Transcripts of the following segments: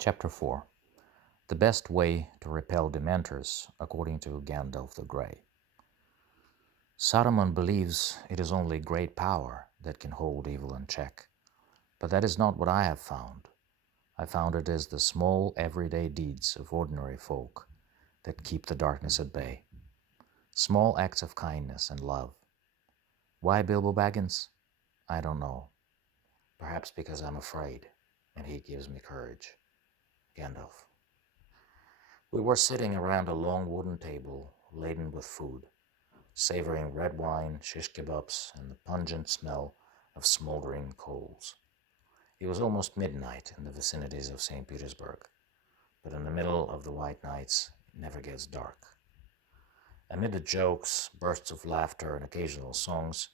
Chapter 4 The Best Way to Repel Dementors, according to Gandalf the Grey. Saruman believes it is only great power that can hold evil in check, but that is not what I have found. I found it is the small, everyday deeds of ordinary folk that keep the darkness at bay. Small acts of kindness and love. Why Bilbo Baggins? I don't know. Perhaps because I'm afraid, and he gives me courage. Gandalf. We were sitting around a long wooden table laden with food, savoring red wine, shish kebabs, and the pungent smell of smoldering coals. It was almost midnight in the vicinities of St. Petersburg, but in the middle of the white nights it never gets dark. Amid the jokes, bursts of laughter, and occasional songs,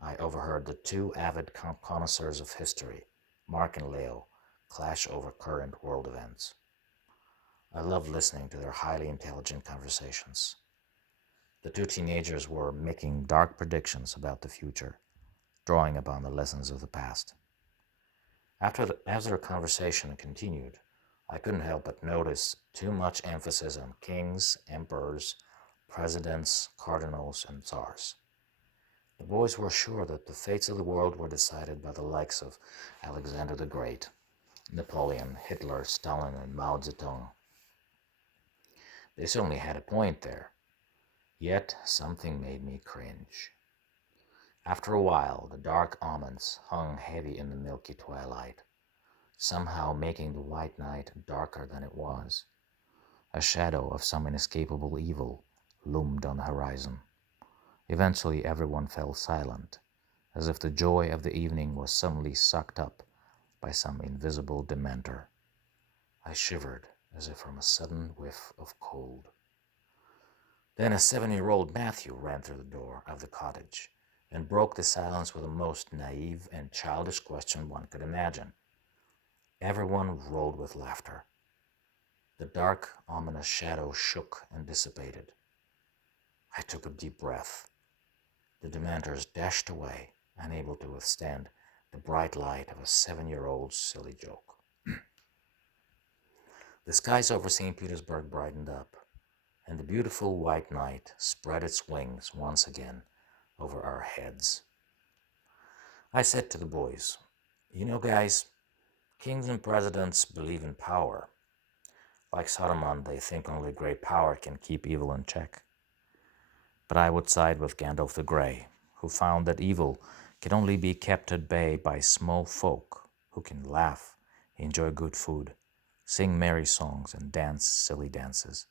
I overheard the two avid connoisseurs of history, Mark and Leo, clash over current world events. I loved listening to their highly intelligent conversations. The two teenagers were making dark predictions about the future, drawing upon the lessons of the past. As their conversation continued, I couldn't help but notice too much emphasis on kings, emperors, presidents, cardinals, and tsars. The boys were sure that the fates of the world were decided by the likes of Alexander the Great, Napoleon, Hitler, Stalin, and Mao Zedong. They certainly had a point there, yet something made me cringe. After a while, the dark omens hung heavy in the milky twilight, somehow making the white night darker than it was. A shadow of some inescapable evil loomed on the horizon. Eventually, everyone fell silent, as if the joy of the evening was suddenly sucked up by some invisible dementor. I shivered as if from a sudden whiff of cold. Then a 7-year-old Matthew ran through the door of the cottage and broke the silence with the most naive and childish question one could imagine. Everyone rolled with laughter. The dark, ominous shadow shook and dissipated. I took a deep breath. The dementors dashed away, unable to withstand the bright light of a 7-year-old's silly joke. The skies over St. Petersburg brightened up, and the beautiful white night spread its wings once again over our heads. I said to the boys, "You know, guys, kings and presidents believe in power. Like Saruman, they think only great power can keep evil in check. But I would side with Gandalf the Grey, who found that evil can only be kept at bay by small folk who can laugh, enjoy good food, sing merry songs, and dance silly dances,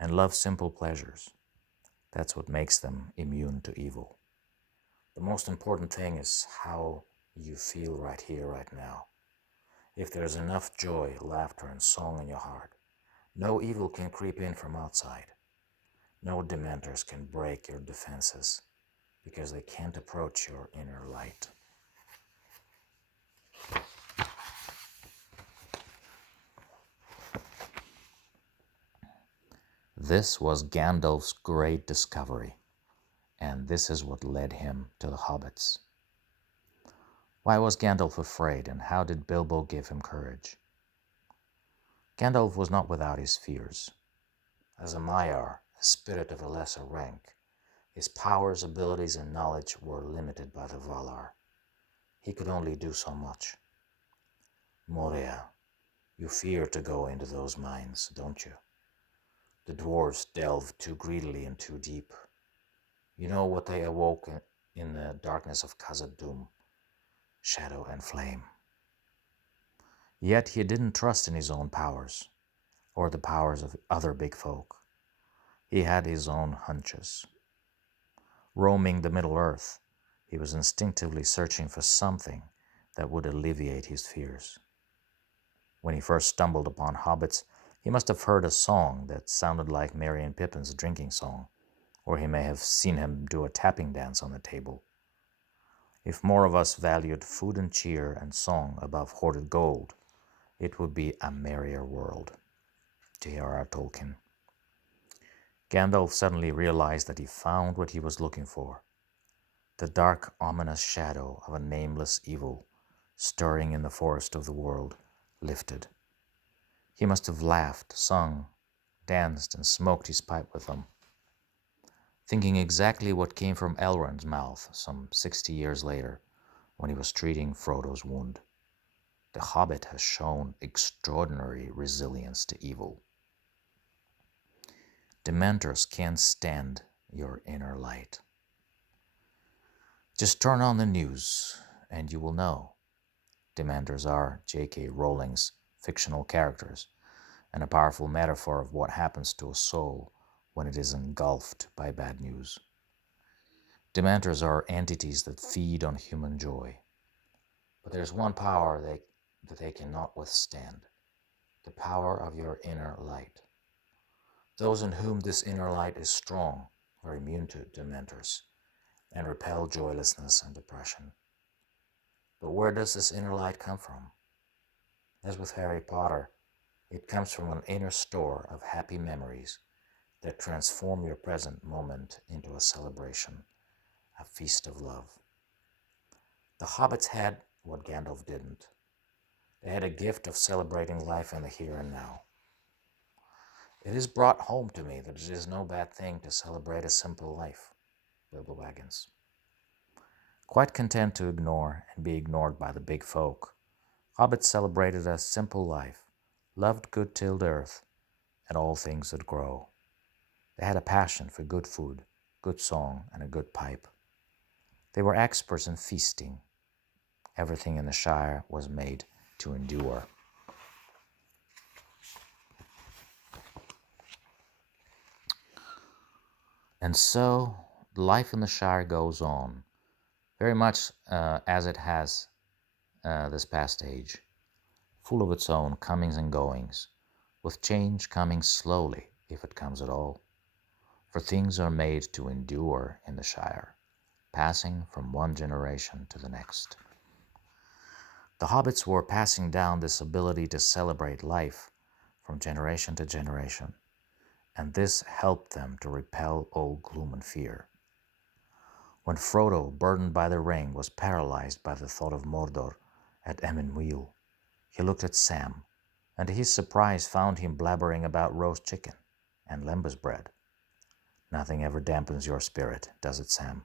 and love simple pleasures. That's what makes them immune to evil. The most important thing is how you feel right here, right now. If there's enough joy, laughter, and song in your heart, no evil can creep in from outside. No dementors can break your defenses because they can't approach your inner light." This was Gandalf's great discovery, and this is what led him to the Hobbits. Why was Gandalf afraid, and how did Bilbo give him courage? Gandalf was not without his fears. As a Maiar, a spirit of a lesser rank, his powers, abilities, and knowledge were limited by the Valar. He could only do so much. "Moria, you fear to go into those mines, don't you? The dwarves delve too greedily and too deep. You know what they awoke in the darkness of Khazad-dûm, shadow and flame." Yet he didn't trust in his own powers, or the powers of other big folk. He had his own hunches. Roaming the Middle Earth, he was instinctively searching for something that would alleviate his fears. When he first stumbled upon hobbits, he must have heard a song that sounded like Merry and Pippin's drinking song, or he may have seen him do a tapping dance on the table. If more of us valued food and cheer and song above hoarded gold, it would be a merrier world. J.R.R. Tolkien. Gandalf suddenly realized that he found what he was looking for. The dark, ominous shadow of a nameless evil stirring in the forest of the world lifted. He must have laughed, sung, danced, and smoked his pipe with them, thinking exactly what came from Elrond's mouth some 60 years later when he was treating Frodo's wound. The Hobbit has shown extraordinary resilience to evil. Dementors can't stand your inner light. Just turn on the news and you will know. Dementors are J.K. Rowling's fictional characters and a powerful metaphor of what happens to a soul when it is engulfed by bad news. Dementors are entities that feed on human joy. But there's one power that they cannot withstand, the power of your inner light. Those in whom this inner light is strong are immune to Dementors and repel joylessness and depression. But where does this inner light come from? As with Harry Potter, it comes from an inner store of happy memories that transform your present moment into a celebration, a feast of love. The hobbits had what Gandalf didn't. They had a gift of celebrating life in the here and now. It is brought home to me that it is no bad thing to celebrate a simple life, Bilbo Baggins. Quite content to ignore and be ignored by the big folk, hobbits celebrated a simple life, loved good-tilled earth, and all things that grow. They had a passion for good food, good song, and a good pipe. They were experts in feasting. Everything in the Shire was made to endure. And so life in the Shire goes on, very much as it has this past age, full of its own comings and goings, with change coming slowly, if it comes at all. For things are made to endure in the Shire, passing from one generation to the next. The hobbits were passing down this ability to celebrate life from generation to generation, and this helped them to repel all gloom and fear. When Frodo, burdened by the ring, was paralyzed by the thought of Mordor at Emyn Muil, he looked at Sam, and to his surprise found him blabbering about roast chicken and lembas bread. Nothing ever dampens your spirit, does it, Sam?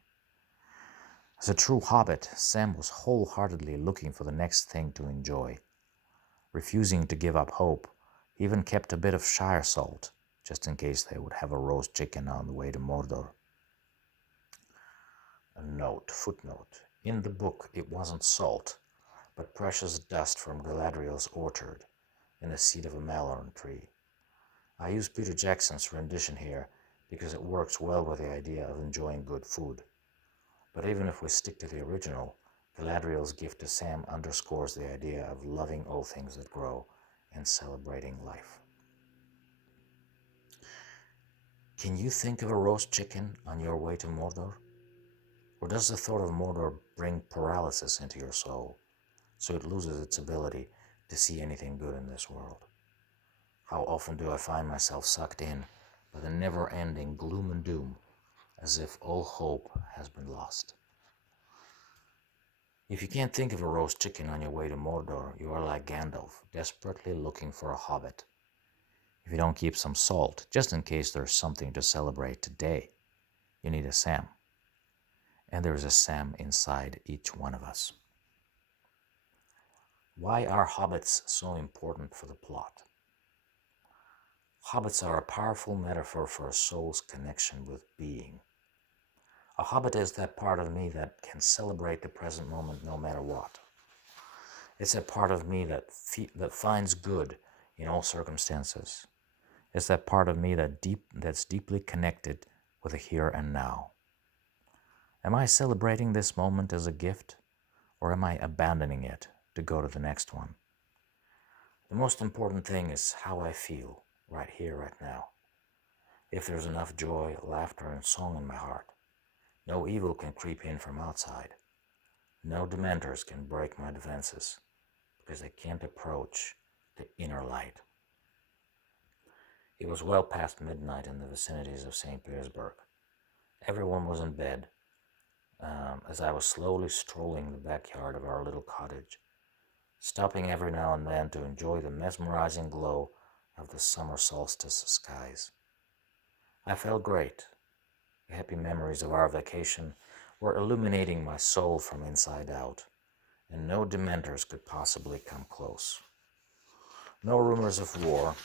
As a true hobbit, Sam was wholeheartedly looking for the next thing to enjoy. Refusing to give up hope, he even kept a bit of Shire salt, just in case they would have a roast chicken on the way to Mordor. A note, footnote. In the book it wasn't salt, but precious dust from Galadriel's orchard and the seed of a mallow tree. I use Peter Jackson's rendition here because it works well with the idea of enjoying good food. But even if we stick to the original, Galadriel's gift to Sam underscores the idea of loving all things that grow and celebrating life. Can you think of a roast chicken on your way to Mordor? Or does the thought of Mordor bring paralysis into your soul, so it loses its ability to see anything good in this world? How often do I find myself sucked in by the never-ending gloom and doom, as if all hope has been lost? If you can't think of a roast chicken on your way to Mordor, you are like Gandalf, desperately looking for a hobbit. If you don't keep some salt, just in case there's something to celebrate today, you need a Sam. And there's a Sam inside each one of us. Why are hobbits so important for the plot? Hobbits are a powerful metaphor for a soul's connection with being. A hobbit is that part of me that can celebrate the present moment no matter what. It's that part of me that finds good in all circumstances. It's that part of me that's deeply connected with the here and now. Am I celebrating this moment as a gift, or am I abandoning it to go to the next one? The most important thing is how I feel right here, right now. If there's enough joy, laughter, and song in my heart, no evil can creep in from outside. No dementors can break my defenses, because they can't approach the inner light. It was well past midnight in the vicinities of St. Petersburg. Everyone was in bed as I was slowly strolling the backyard of our little cottage, stopping every now and then to enjoy the mesmerizing glow of the summer solstice skies. I felt great. The happy memories of our vacation were illuminating my soul from inside out, and no dementors could possibly come close. No rumors of war,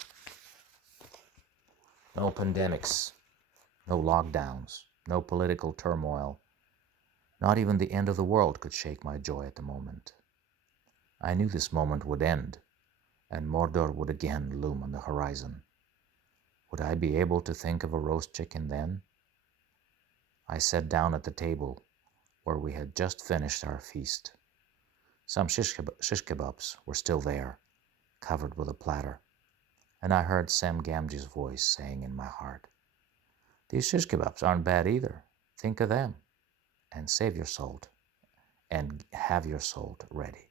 no pandemics, no lockdowns, no political turmoil. Not even the end of the world could shake my joy at the moment. I knew this moment would end, and Mordor would again loom on the horizon. Would I be able to think of a roast chicken then? I sat down at the table where we had just finished our feast. Some shish kebabs were still there, covered with a platter, and I heard Sam Gamgee's voice saying in my heart, "These shish kebabs aren't bad either. Think of them, and save your salt, and have your salt ready."